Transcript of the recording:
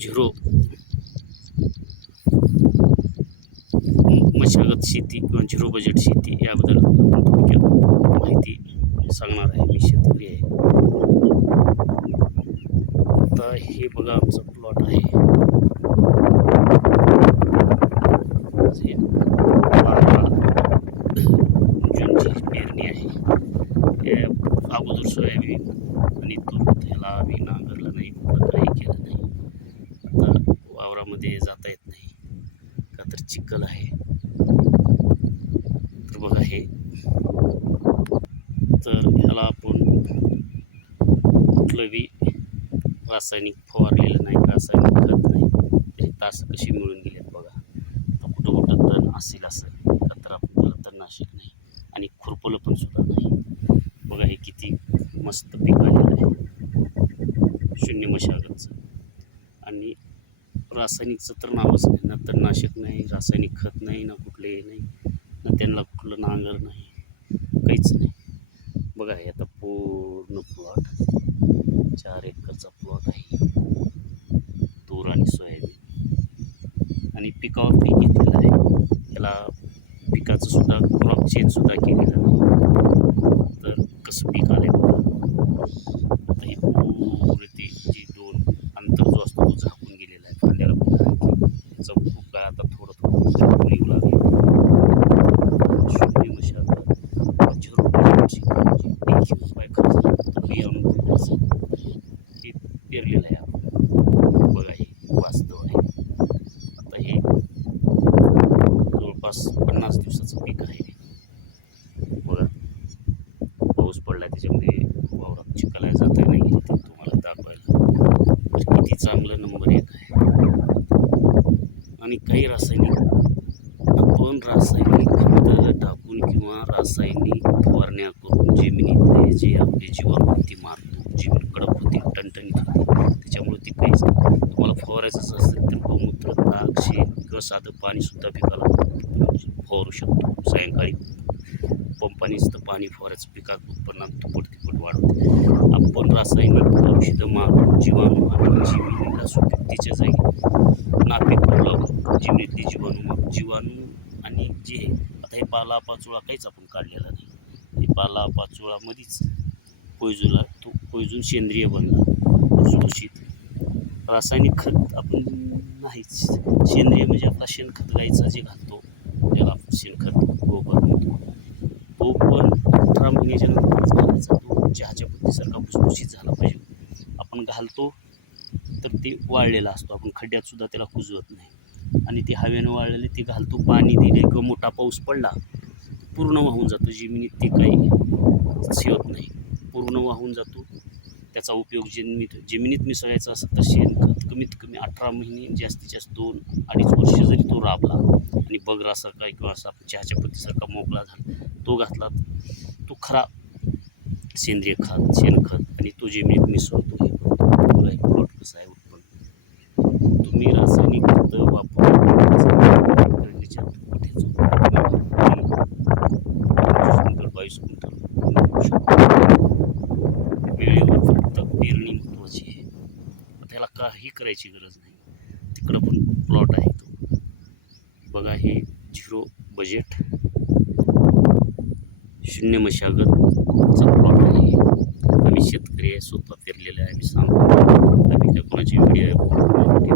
Zero मशागत शेती किंवा झिरो बजेट शेती याबद्दल आपण थोडक्यात माहिती सांगणार आहे. मी शेतकरी आहे. आता हे बघा आमचा प्लॉट आहे. हे 12 जूनची पेरणी आहे. या अगोदर सोयाबीन आणि तूर ह्याला आम्ही नांगरला नाही, काही केलं नाही. आता वावरामध्ये जाता येत नाही का तर चिखल आहे. तर बघा हे, तर ह्याला आपण कुठलं बी रासायनिक फवारलेलं नाही, रासायनिक खत नाही. त्याची तास कशी मिळून गेलेत बघा. तर कुठं कुठं तण असेल असं तर आपण त्याला तणनाशक नाही आणि खुरपलं पण सुद्धा नाही. बघा हे किती मस्त पीक आलेलं आहे शून्य मशागतचं. आणि रासायनिकचं तर नावच नाही, ना तणनाशक नाही, रासायनिक खत नाही, ना कुठले नाही, ना त्यांना कुठलं नांगर नाही, काहीच नाही. बघा हे आता पूर्ण प्लॉट 4 एकरचा प्लॉट आहे. तूर आणि सोयाबीन आणि पिकावर पीक घेतलेलं आहे. त्याला पिकाचं सुद्धा क्रॉप चेंज सुद्धा केलेलं नाही. तर कसं पीक आलं आहे बघा. आता हे पूर्ण ती जी 2 अंतर जो असतो तो झाकून गेलेला आहे. फांद्याला बघा त्याचा खूप काय आता थोडं थोडं येऊ लागलं. शून्य मशागत झिरो बजेटची एक रुपये खर्च बियाणं हे पेरलेलं आहे आपण. बघा हे वास्तव आहे. आता हे जवळपास 50 दिवसाचं पीक आहे. बघा पाऊस पडला त्याच्यामध्ये वावरात चिखल जाता नाही गेली तर तुम्हाला दाखवायला किती चांगलं नंबर 1 आहे. आणि काही आपण रासायनिक खतं टाकून किंवा रासायनिक फवारण्या करून जमिनीतले जे आपले जीवाणू ती मारतो, जमीन कडक होती, टणटणीत होती. त्याच्यामुळे ती काहीच तुम्हाला फवारायचंच असेल तर गोमूत्र, ताक, शेण किंवा साधं पाणीसुद्धा पिकाला फवारू शकतो. सायंकाळी पंपानेच तर पाणी फवारायचं पिकात उत्पन्नात तिप्पट वाढवते. आपण रासायनिक औषधं मारून जीवाणू आणि जमिनीला सुपीकतेच्या जागी नापीक करू लागलो. जमिनीतली जीवाणू आणि जे आता हे पालापाचोळा काहीच आपण काढलेला नाही. हे पालापाचोळामध्येच पोयजून सेंद्रिय बनला, सुरक्षित. रासायनिक खत आपण नाहीच. सेंद्रिय म्हणजे आपला शेणखत गाईचा जे घालतो त्याला आपण शेणखत गोबर म्हणतो. तो पण 18 महिन्याच्या नंतरच घालायचा. तो चहाच्या पत्तीसारखा भुसभुशीत झाला पाहिजे. आपण घालतो तर ते वाळलेला असतो. आपण खड्ड्यात सुद्धा त्याला कुजवत नाही. आणि ते हवेनं वाळलेले ते घालतो. पाणी दिले किंवा मोठा पाऊस पडला पूर्ण वाहून जातो जमिनीत. ते काही शिवत नाही, पूर्ण वाहून जातो. त्याचा उपयोग जमिनीत मिसळायचा असेल तर शेणखत कमीत कमी 18 महिने, जास्तीत जास्त 2-2.5 वर्ष जरी तो राबला आणि बगरासारखा किंवा असा चहाच्या पत्तीसारखा मोकळा झाला तो घातला तो खरा सेंद्रिय खत, शेणखत, आणि तो जमिनीत मिसळतो. हे प्लॉट कसं आहे उत्पन्न. तुम्ही रासायनिक खतं वापरून 22 क्विंटल मिळू शकतो. वेळेवर फक्त पेरणी महत्त्वाची आहे. त्याला काही करायची गरज नाही. तिकडं पण प्लॉट आहे तो. बघा हे झिरो बजेट शून्य मशागतचा प्लॉट आहे. आम्ही शेतकरी आहे, स्वतः पेरलेलं आहे. आम्ही सांगतो आम्ही काय कोणाची व्हिडिओ